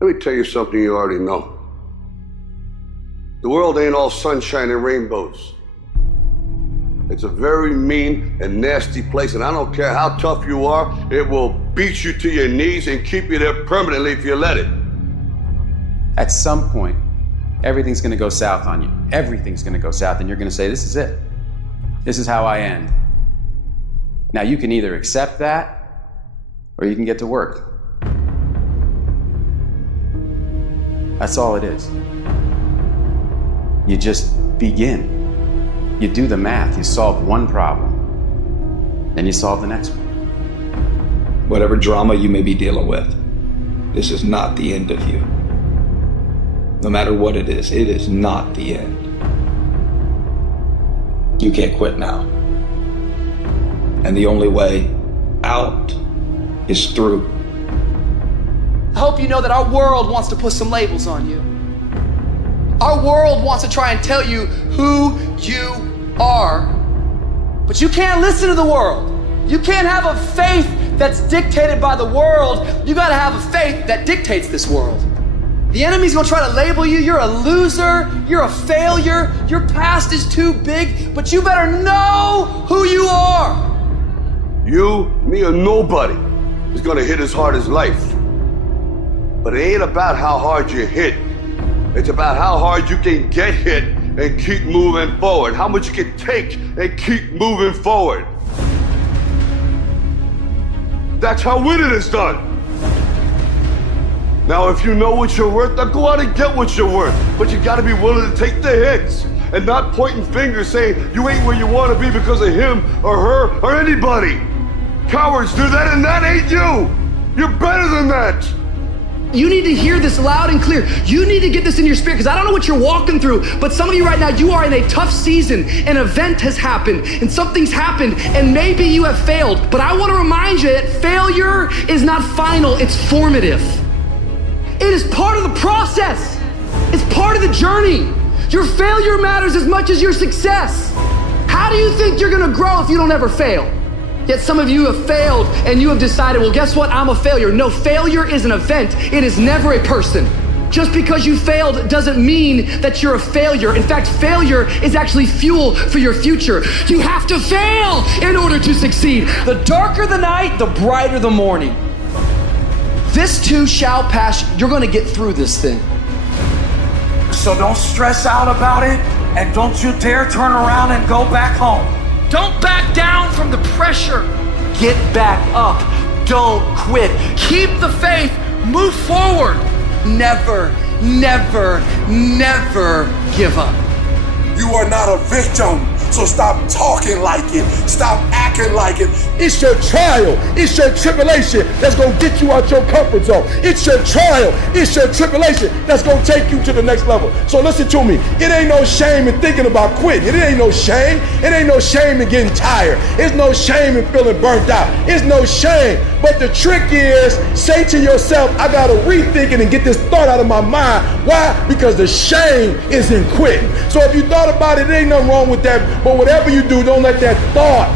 Let me tell you something you already know. The world ain't all sunshine and rainbows. It's a very mean and nasty place, and I don't care how tough you are, it will beat you to your knees and keep you there permanently if you let it. At some point, everything's gonna go south on you. Everything's gonna go south, and you're gonna say, this is it. This is how I end. Now you can either accept that, or you can get to work. That's all it is. You just begin. You do the math, you solve one problem, then you solve the next one. Whatever drama you may be dealing with, this is not the end of you. No matter what it is not the end. You can't quit now. And the only way out is through. I hope you know that our world wants to put some labels on you. Our world wants to try and tell you who you are. But you can't listen to the world. You can't have a faith that's dictated by the world. You gotta have a faith that dictates this world. The enemy's gonna try to label you. You're a loser, you're a failure, your past is too big, but you better know who you are. You, me, or nobody is gonna hit as hard as life. But it ain't about how hard you hit. It's about how hard you can get hit and keep moving forward. How much you can take and keep moving forward. That's how winning is done. Now, if you know what you're worth, now go out and get what you're worth. But you gotta be willing to take the hits and not pointing fingers saying you ain't where you wanna be because of him or her or anybody. Cowards do that, and that ain't you. You're better than that. You need to hear this loud and clear. You need to get this in your spirit, because I don't know what you're walking through, but some of you right now, you are in a tough season. An event has happened and something's happened, and maybe you have failed. But I want to remind you that failure is not final, it's formative. It is part of the process. It's part of the journey. Your failure matters as much as your success. How do you think you're gonna grow if you don't ever fail? Yet some of you have failed and you have decided, well, guess what? I'm a failure. No, failure is an event. It is never a person. Just because you failed doesn't mean that you're a failure. In fact, failure is actually fuel for your future. You have to fail in order to succeed. The darker the night, the brighter the morning. This too shall pass. You're gonna get through this thing. So don't stress out about it, and don't you dare turn around and go back home. Don't back down from the pressure. Get back up. Don't quit. Keep the faith. Move forward. Never, never, never give up. You are not a victim, so stop talking like it. Stop acting like it. It's your trial, it's your tribulation that's gonna get you out your comfort zone. It's your trial, it's your tribulation that's gonna take you to the next level. So listen to me, it ain't no shame in thinking about quitting. It ain't no shame. It ain't no shame in getting tired. It's no shame in feeling burnt out. It's no shame. But the trick is, say to yourself, I gotta rethink it and get this thought out of my mind. Why? Because the shame is in quitting. So if you thought about it, there ain't nothing wrong with that. But whatever you do, don't let that thought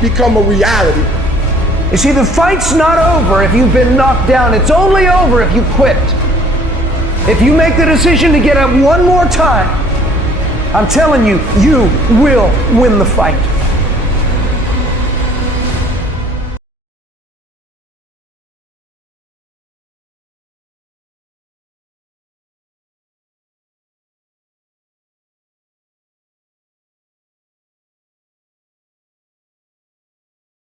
become a reality. You see, the fight's not over if you've been knocked down. It's only over if you quit. If you make the decision to get up one more time, I'm telling you, you will win the fight.